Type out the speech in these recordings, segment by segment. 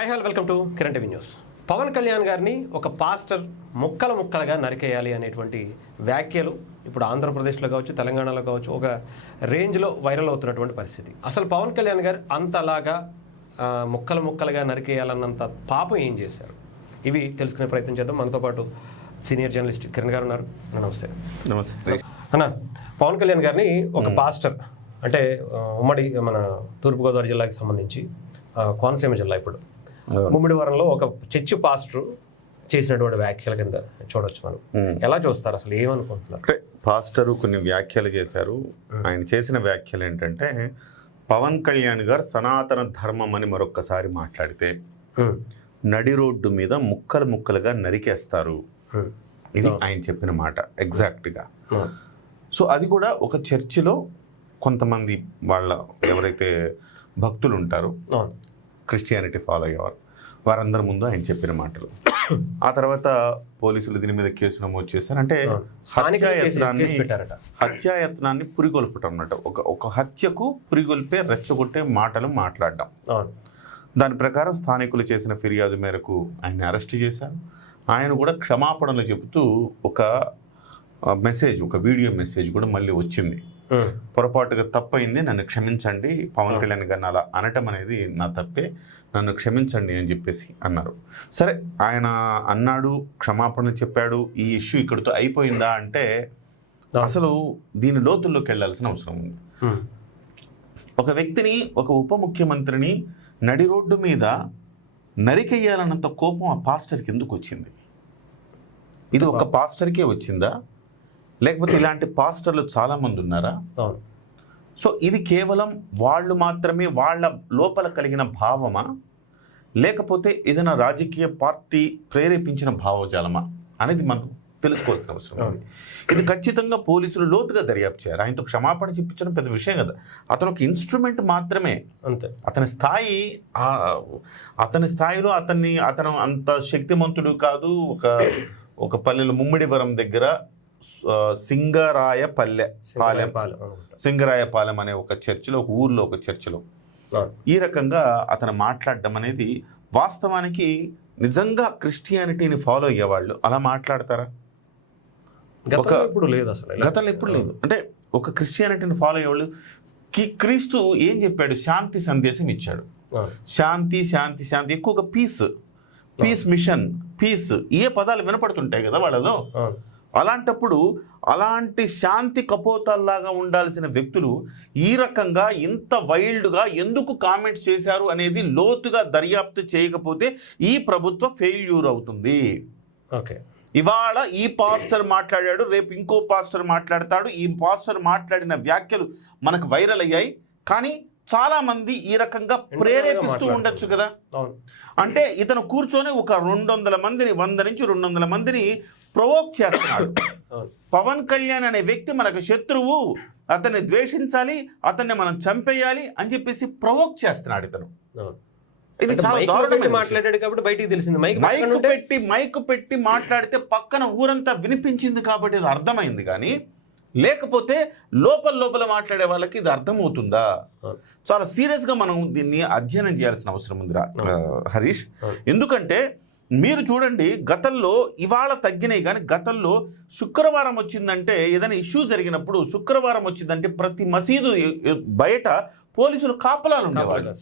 Hi hello welcome to Kiran TV news. Pawan Kalyan గారిని ఒక pastor ముక్కలుగా నరికేయాలి అనేటువంటి వ్యాఖ్యలు ఇప్పుడు ఆంధ్రప్రదేశ్లో కావచ్చు, తెలంగాణలో కావచ్చు, ఒక రేంజ్లో వైరల్ అవుతున్నటువంటి పరిస్థితి. అసలు పవన్ కళ్యాణ్ గారు అంతలాగా ముక్కలుగా నరికేయాలన్నంత పాపం ఏం చేశారు? ఇవి తెలుసుకునే ప్రయత్నం చేద్దాం. మనతో పాటు సీనియర్ జర్నలిస్ట్ కిరణ్ గారు ఉన్నారు. నమస్తే. నమస్తే అన్న, పవన్ కళ్యాణ్ గారిని ఒక పాస్టర్ అంటే ఉమ్మడి మన తూర్పుగోదావరి జిల్లాకి సంబంధించి కోనసీమ జిల్లా ఇప్పుడు ముమ్మిడివరంలో ఒక చర్చి పాస్టర్ చేసినటువంటి వ్యాఖ్యల కింద చూడొచ్చు. మనం ఎలా చూస్తారు, అసలు ఏమనుకుంటున్నారు? అంటే పాస్టరు కొన్ని వ్యాఖ్యలు చేశారు. ఆయన చేసిన వ్యాఖ్యలు ఏంటంటే, పవన్ కళ్యాణ్ గారు సనాతన ధర్మం అని మరొక్కసారి మాట్లాడితే నడి రోడ్డు మీద ముక్కలుగా నరికేస్తారు. ఇది ఆయన చెప్పిన మాట ఎగ్జాక్ట్గా. సో అది కూడా ఒక చర్చిలో కొంతమంది వాళ్ళ ఎవరైతే భక్తులు ఉంటారో, క్రిస్టియానిటీ ఫాలో అయ్యేవారు, వారందరి ముందు ఆయన చెప్పిన మాటలు. ఆ తర్వాత పోలీసులు దీని మీద కేసు నమోదు చేశారు. అంటే హత్యాయత్నాన్ని పురిగొల్పటం అన్నట్టు, ఒక హత్యకు పురిగొల్పే రెచ్చగొట్టే మాటలు మాట్లాడడం. దాని ప్రకారం స్థానికులు చేసిన ఫిర్యాదు మేరకు ఆయన్ని అరెస్ట్ చేశారు. ఆయన కూడా క్షమాపణలు చెబుతూ ఒక మెసేజ్, ఒక వీడియో మెసేజ్ కూడా మళ్ళీ వచ్చింది. పొరపాటుగా తప్పైంది, నన్ను క్షమించండి, పవన్ కళ్యాణ్ గారిని అలా అనటం అనేది నా తప్పే, నన్ను క్షమించండి అని చెప్పేసి అన్నారు. సరే, ఆయన అన్నాడు, క్షమాపణలు చెప్పాడు, ఈ ఇష్యూ ఇక్కడితో అయిపోయిందా అంటే అసలు దీని లోతుల్లోకి వెళ్ళాల్సిన అవసరం ఉంది. ఒక వ్యక్తిని, ఒక ఉప ముఖ్యమంత్రిని నడి రోడ్డు మీద నరికెయ్యాలన్నంత కోపం ఆ పాస్టర్కి ఎందుకు వచ్చింది? ఇది ఒక పాస్టర్కే వచ్చిందా, లేకపోతే ఇలాంటి పాస్టర్లు చాలామంది ఉన్నారా? సో ఇది కేవలం వాళ్ళు మాత్రమే వాళ్ళ లోపల కలిగిన భావమా, లేకపోతే ఏదైనా రాజకీయ పార్టీ ప్రేరేపించిన భావజాలమా అనేది మనం తెలుసుకోవాల్సిన అవసరం ఉంది. ఇది ఖచ్చితంగా పోలీసులు లోతుగా దర్యాప్తు చేయాలి. ఆయనతో క్షమాపణ చెప్పించడం పెద్ద విషయం కదా. అతను ఒక ఇన్స్ట్రుమెంట్ మాత్రమే, అంతే. అతని స్థాయిలో అతను అంత శక్తిమంతుడు కాదు. ఒక పల్లెలు ముమ్మిడివరం దగ్గర సింగరాయపాలెం అనే ఒక చర్చిలో, ఒక ఊర్లో ఒక చర్చిలో ఈ రకంగా అతను మాట్లాడడం అనేది వాస్తవానికి నిజంగా క్రిస్టియానిటీని ఫాలో అయ్యేవాళ్ళు అలా మాట్లాడతారా? గతంలో ఎప్పుడు లేదు. అంటే ఒక క్రిస్టియానిటీని ఫాలో అయ్యేవాళ్ళు, క్రీస్తు ఏం చెప్పాడు? శాంతి సందేశం ఇచ్చాడు. శాంతి శాంతి శాంతి, ఎక్కువగా పీస్ మిషన్, పీస్, ఏ పదాలు వినపడుతుంటాయి కదా వాళ్ళలో. అలాంటప్పుడు అలాంటి శాంతి కపోతాల్లాగా ఉండాల్సిన వ్యక్తులు ఈ రకంగా ఇంత వైల్డ్గా ఎందుకు కామెంట్స్ చేశారు అనేది లోతుగా దర్యాప్తు చేయకపోతే ఈ ప్రభుత్వ ఫెయిల్యూర్ అవుతుంది. ఓకే, ఇవాళ ఈ పాస్టర్ మాట్లాడాడు, రేపు ఇంకో పాస్టర్ మాట్లాడతాడు. ఈ పాస్టర్ మాట్లాడిన వ్యాఖ్యలు మనకు వైరల్ అయ్యాయి, కానీ చాలా మంది ఈ రకంగా ప్రేరేపిస్తూ ఉండొచ్చు కదా. అంటే ఇతను కూర్చొని ఒక 200 మందిని, 100 నుంచి 200 మందిని ప్రొవోక్ చేస్తున్నాడు. పవన్ కళ్యాణ్ అనే వ్యక్తి మనకు శత్రువు, అతన్ని ద్వేషించాలి, అతన్ని మనం చంపేయాలి అని చెప్పేసి ప్రొవోక్ చేస్తున్నాడు ఇతను. ఇది చాలా దారుణంగా మాట్లాడాడు కాబట్టి బయటికి తెలిసింది. మైక్ పెట్టి మాట్లాడితే పక్కన ఊరంతా వినిపించింది కాబట్టి ఇది అర్థమైంది. కానీ లేకపోతే లోపల మాట్లాడే వాళ్ళకి ఇది అర్థమవుతుందా? చాలా సీరియస్గా మనం దీన్ని అధ్యయనం చేయాల్సిన అవసరం ఉంది హరీష్. ఎందుకంటే మీరు చూడండి, గతంలో ఇవాళ తగ్గినాయి, కానీ గతంలో శుక్రవారం వచ్చిందంటే, ఏదైనా ఇష్యూ జరిగినప్పుడు శుక్రవారం వచ్చిందంటే ప్రతి మసీదు బయట పోలీసులు కాపలాలు ఉండేవాళ్ళు.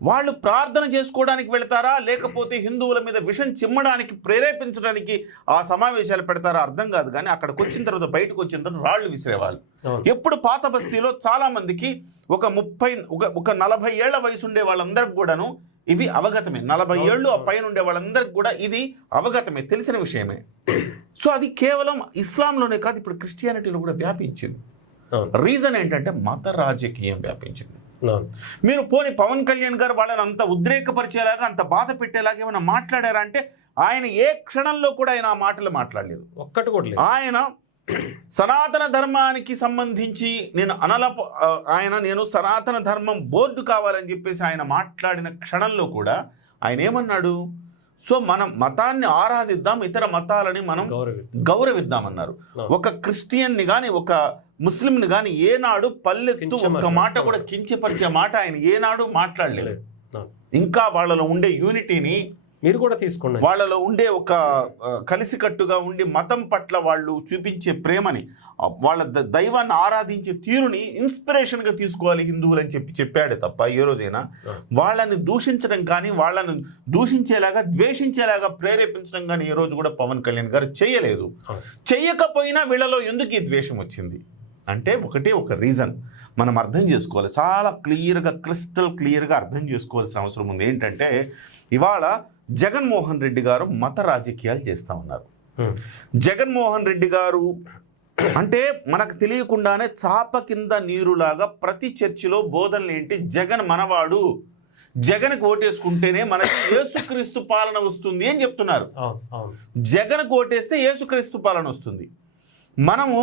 వాళ్ళు ప్రార్థన చేసుకోవడానికి వెళతారా, లేకపోతే హిందువుల మీద విషం చిమ్మడానికి ప్రేరేపించడానికి ఆ సమావేశాలు పెడతారా అర్థం కాదు. కానీ అక్కడికి వచ్చిన తర్వాత, బయటకు వచ్చిన తర్వాత రాళ్ళు విసిరేవాళ్ళు. ఎప్పుడు పాత బస్తీలో చాలా మందికి ఒక 40 ఏళ్ల వయసు ఉండే వాళ్ళందరికి కూడాను ఇవి అవగతమే. 40 ఏళ్ళు ఆ పైన ఉండే వాళ్ళందరికి కూడా ఇది అవగతమే, తెలిసిన విషయమే. సో అది కేవలం ఇస్లాంలోనే కాదు, ఇప్పుడు క్రిస్టియానిటీలో కూడా వ్యాపించింది. రీజన్ ఏంటంటే మత రాజకీయం వ్యాపించింది. మీరు పోనీ పవన్ కళ్యాణ్ గారు వాళ్ళని అంత ఉద్రేకపరిచేలాగా, అంత బాధ పెట్టేలాగా ఏమైనా మాట్లాడారా అంటే ఆయన ఏ క్షణంలో కూడా ఆయన ఆ మాటలు మాట్లాడలేదు, ఒక్కటి కూడా లేదు. ఆయన సనాతన ధర్మానికి సంబంధించి నేను సనాతన ధర్మం బోర్డు కావాలని చెప్పేసి ఆయన మాట్లాడిన క్షణంలో కూడా ఆయన ఏమన్నాడు? సో మనం మతాన్ని ఆరాధిద్దాం, ఇతర మతాలని మనం గౌరవిద్దామన్నారు. ఒక క్రిస్టియన్ని కానీ, ఒక ముస్లింని కానీ ఏనాడు పల్లెత్తు ఒక్క మాట కూడా కించపరిచే మాట ఆయన ఏనాడు మాట్లాడలేదు. ఇంకా వాళ్ళలో ఉండే యూనిటీని, మీరు కూడా తీసుకోండి, వాళ్ళలో ఉండే ఒక కలిసికట్టుగా ఉండి మతం పట్ల వాళ్ళు చూపించే ప్రేమని, వాళ్ళ దైవాన్ని ఆరాధించే తీరుని ఇన్స్పిరేషన్గా తీసుకోవాలి హిందువులు అని చెప్పాడు తప్ప ఏ రోజైనా వాళ్ళని దూషించడం కానీ, వాళ్ళని దూషించేలాగా ద్వేషించేలాగా ప్రేరేపించడం కానీ ఏ రోజు కూడా పవన్ కళ్యాణ్ గారు చేయలేదు. చెయ్యకపోయినా వీళ్ళలో ఎందుకు ఈ ద్వేషం వచ్చింది అంటే ఒక రీజన్ మనం అర్థం చేసుకోవాలి, చాలా క్లియర్గా, క్రిస్టల్ క్లియర్గా అర్థం చేసుకోవాల్సిన అవసరం ఉంది. ఏంటంటే ఇవాళ జగన్మోహన్ రెడ్డి గారు మత రాజకీయాలు చేస్తూ ఉన్నారు. జగన్మోహన్ రెడ్డి గారు అంటే మనకు తెలియకుండానే చాప కింద నీరులాగా ప్రతి చర్చిలో బోధనలు ఏంటి, జగన్ మనవాడు, జగన్కి ఓటేసుకుంటేనే మనకి యేసుక్రీస్తు పాలన వస్తుంది అని చెప్తున్నారు. జగన్కి ఓటేస్తే యేసుక్రీస్తు పాలన వస్తుంది. మనము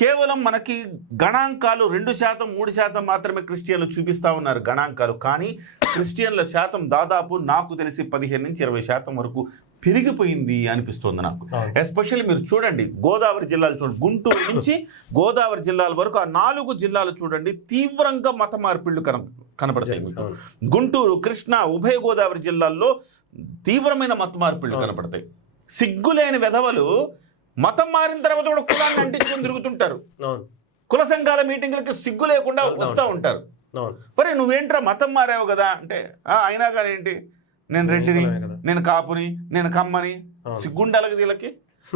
కేవలం మనకి గణాంకాలు 2%, 3% మాత్రమే క్రిస్టియన్లు చూపిస్తూ ఉన్నారు గణాంకాలు. కానీ క్రిస్టియన్ల శాతం దాదాపు నాకు తెలిసి 15 నుంచి 20% వరకు పెరిగిపోయింది అనిపిస్తుంది నాకు. ఎస్పెషల్లీ మీరు చూడండి గోదావరి జిల్లాలు చూడండి, గుంటూరు నుంచి గోదావరి జిల్లాల వరకు ఆ 4 జిల్లాలు చూడండి, తీవ్రంగా మత మార్పిళ్లు కనపడతాయి మీకు. గుంటూరు, కృష్ణా, ఉభయ గోదావరి జిల్లాల్లో తీవ్రమైన మత మార్పిళ్లు కనపడతాయి. సిగ్గులేని వెధవలు మతం మారిన తర్వాత కూడా కులాన్ని అంటించుకొని తిరుగుతుంటారు. కుల సంఘాల మీటింగ్లకి సిగ్గు లేకుండా వస్తూ ఉంటారు. మరి నువ్వేంట్రా మతం మారావు కదా అంటే, అయినా కానీ ఏంటి, నేను రెడ్డిని, నేను కాపుని, నేను కమ్మని, సిగ్గుండాలకి వీళ్ళకి.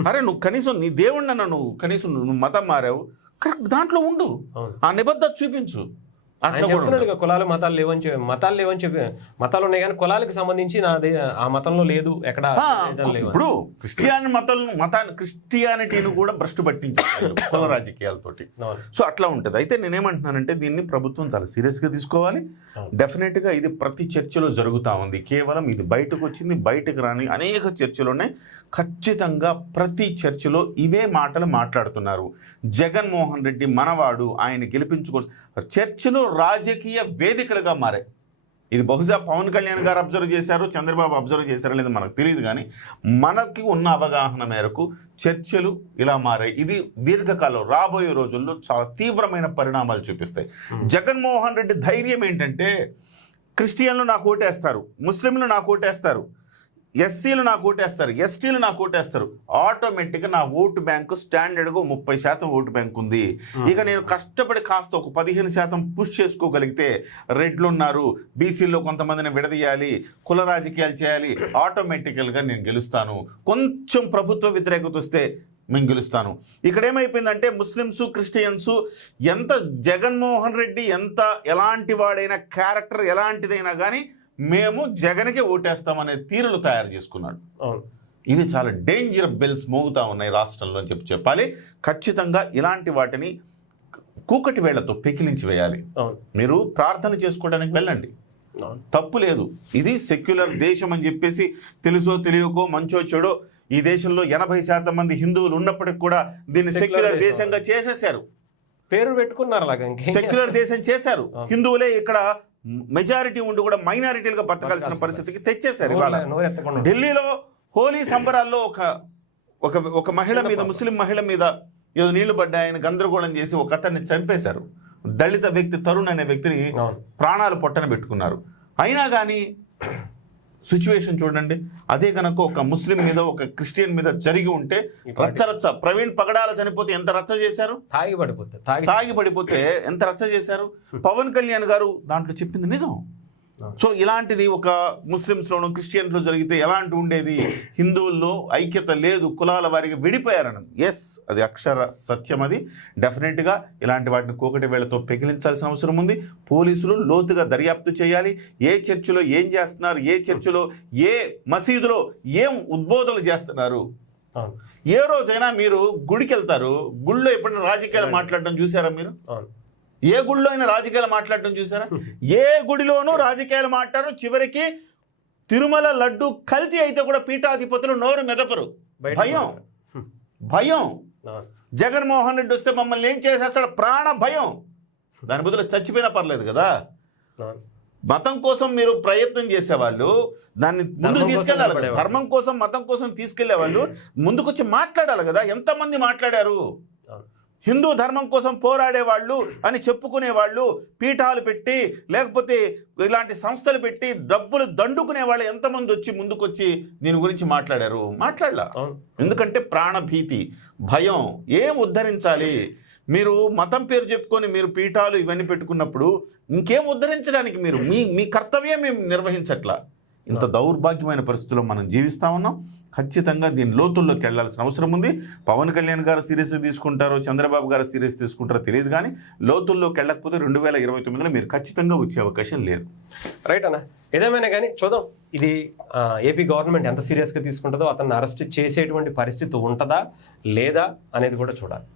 అరే నువ్వు కనీసం నీ దేవుడిని అన్న, నువ్వు కనీసం నువ్వు మతం మారావు, కరెక్ట్ దాంట్లో ఉండు, ఆ నిబద్ధత చూపించు. చెప్తున్నాడు కులాలు మతాలు లేవని చెప్పి మతాలు ఉన్నాయి కానీ కులాలకు సంబంధించి ఆ మతంలో లేదు ఎక్కడ. ఇప్పుడు క్రిస్టియానిటీని కూడా భ్రష్టు పట్టించారు కుల రాజకీయాలతోటి. సో అట్లా ఉంటుంది. అయితే నేనేమంటున్నానంటే దీన్ని ప్రభుత్వం చాలా సీరియస్గా తీసుకోవాలి. డెఫినెట్గా ఇది ప్రతి చర్చలో జరుగుతూ ఉంది. కేవలం ఇది బయటకు వచ్చింది, బయటకు రాని అనేక చర్చలు ఉన్నాయి. ఖచ్చితంగా ప్రతి చర్చలో ఇవే మాటలు మాట్లాడుతున్నారు. జగన్మోహన్ రెడ్డి మనవాడు, ఆయన గెలిపించుకోవచ్చు. చర్చలు రాజకీయ వేదికలుగా మారాయి. ఇది బహుశా పవన్ కళ్యాణ్ గారు అబ్జర్వ్ చేశారు, చంద్రబాబు అబ్జర్వ్ చేశారో లేదో మనకు తెలియదు, కానీ మనకి ఉన్న అవగాహన మేరకు చర్చలు ఇలా మారాయి. ఇది దీర్ఘకాలం రాబోయే రోజుల్లో చాలా తీవ్రమైన పరిణామాలు చూపిస్తాయి. జగన్మోహన్ రెడ్డి ధైర్యం ఏంటంటే క్రిస్టియన్లు నాకు ఓటేస్తారు, ముస్లింలు నాకు ఓటేస్తారు, ఎస్సీలు నాకు ఓటేస్తారు, ఎస్టీలు నాకు ఓటేస్తారు, ఆటోమేటిక్గా నా ఓటు బ్యాంకు స్టాండర్డ్గా 30% ఓటు బ్యాంక్ ఉంది. ఇక నేను కష్టపడి కాస్త ఒక 15% పుష్ చేసుకోగలిగితే, రెడ్లు ఉన్నారు, బీసీల్లో కొంతమందిని విడదీయాలి, కుల రాజకీయాలు చేయాలి, ఆటోమేటికల్గా నేను గెలుస్తాను. కొంచెం ప్రభుత్వ వ్యతిరేకత వస్తే మేము గెలుస్తాను. ఇక్కడ ఏమైపోయిందంటే ముస్లిమ్స్, క్రిస్టియన్స్ ఎంత జగన్మోహన్ రెడ్డి ఎంత ఎలాంటి వాడైనా, క్యారెక్టర్ ఎలాంటిదైనా కానీ మేము జగన్కే ఓటేస్తామనే తీరులు తయారు చేసుకున్నాడు. ఇది చాలా డేంజర్ బెల్స్ మోగుతూ ఉన్నాయి రాష్ట్రంలో అని చెప్పాలి. ఖచ్చితంగా ఇలాంటి వాటిని కూకటి వేళ్లతో పెకిలించి వేయాలి. మీరు ప్రార్థన చేసుకోవడానికి వెళ్ళండి, తప్పు లేదు. ఇది సెక్యులర్ దేశం అని చెప్పేసి తెలుసో తెలియకో, మంచో చెడో, ఈ దేశంలో 80% మంది హిందువులు ఉన్నప్పటికీ కూడా దీన్ని సెక్యులర్ దేశంగా చేసేసారు, పేరు పెట్టుకున్నారు. సెక్యులర్ దేశం చేశారు. హిందువులే ఇక్కడ మెజారిటీ ఉండి కూడా మైనారిటీలుగా బతకాల్సిన పరిస్థితికి తెచ్చేశారు. ఇవాళ ఢిల్లీలో హోలీ సంబరాల్లో ఒక మహిళ మీద, ముస్లిం మహిళ మీద ఏదో నీళ్లు పడ్డాయని గందరగోళం చేసి ఒక అతన్ని చంపేశారు. దళిత వ్యక్తి తరుణ్ అనే వ్యక్తిని ప్రాణాలు పొట్టన పెట్టుకున్నారు. అయినా కానీ సిచ్యువేషన్ చూడండి. అదే కనుక ఒక ముస్లిం మీద, ఒక క్రిస్టియన్ మీద జరిగి ఉంటే రచ్చ ప్రవీణ్ పగడాల చనిపోతే ఎంత రచ్చ చేశారు, తాగి పడిపోతే ఎంత రచ్చ చేశారు. పవన్ కళ్యాణ్ గారు దాంట్లో చెప్పింది నిజం. సో ఇలాంటిది ఒక ముస్లిమ్స్లోను, క్రిస్టియన్స్లో జరిగితే ఎలాంటి ఉండేది, హిందువుల్లో ఐక్యత లేదు, కులాల వారికి విడిపోయారని. ఎస్, అది అక్షర సత్యం. అది డెఫినెట్గా ఇలాంటి వాటిని కూకటి వేళ్లతో పెకిలించాల్సిన అవసరం ఉంది. పోలీసులు లోతుగా దర్యాప్తు చేయాలి. ఏ చర్చిలో ఏం చేస్తున్నారు, ఏ చర్చిలో, ఏ మసీదులో ఏం ఉద్బోధనలు చేస్తున్నారు. ఏ రోజైనా మీరు గుడికి వెళ్తారు, గుళ్ళో ఎప్పుడైనా రాజకీయాలు మాట్లాడడం చూసారా మీరు? ఏ గుడిలో అయినా రాజకీయాలు మాట్లాడడం చూసారా? ఏ గుడిలోనూ రాజకీయాలు మాట్లాడరు. చివరికి తిరుమల లడ్డు కల్తీ అయితే కూడా పీఠాధిపతులు నోరు మెదపరు. భయం. జగన్మోహన్ రెడ్డి వస్తే మమ్మల్ని ఏం చేసేస్తాడు, ప్రాణ భయం. దాని బదులు చచ్చిపోయినా పర్లేదు కదా. మతం కోసం మీరు ప్రయత్నం చేసేవాళ్ళు దాన్ని ముందుకు తీసుకెళ్ళాలి కదా. ధర్మం కోసం, మతం కోసం తీసుకెళ్లేవాళ్ళు ముందుకొచ్చి మాట్లాడాలి కదా. ఎంతమంది మాట్లాడారు? హిందూ ధర్మం కోసం పోరాడేవాళ్ళు అని చెప్పుకునేవాళ్ళు పీఠాలు పెట్టి లేకపోతే ఇలాంటి సంస్థలు పెట్టి డబ్బులు దండుకునే వాళ్ళు ఎంతమంది వచ్చి ముందుకొచ్చి దీని గురించి మాట్లాడారు? మాట్లాడలా. ఎందుకంటే ప్రాణభీతి, భయం. ఏం ఉద్ధరించాలి? మీరు మతం పేరు చెప్పుకొని మీరు పీఠాలు ఇవన్నీ పెట్టుకున్నప్పుడు ఇంకేం ఉద్ధరించడానికి మీరు మీ కర్తవ్యం మేము నిర్వహించట్లా. ఇంత దౌర్భాగ్యమైన పరిస్థితుల్లో మనం జీవిస్తా ఉన్నాం. ఖచ్చితంగా దీని లోతుల్లోకి వెళ్లాల్సిన అవసరం ఉంది. పవన్ కళ్యాణ్ గారు సీరియస్ తీసుకుంటారో చంద్రబాబు గారు సీరియస్ తీసుకుంటారో తెలియదు, కానీ లోతుల్లోకి వెళ్ళకపోతే 2029లో మీరు ఖచ్చితంగా వచ్చే అవకాశం లేదు. రైట్ అన్న, ఏదేమైనా కానీ చూద్దాం ఇది ఏపీ గవర్నమెంట్ ఎంత సీరియస్గా తీసుకుంటుందో, అతన్ని అరెస్ట్ చేసేటువంటి పరిస్థితి ఉంటుందా లేదా అనేది కూడా చూడాలి.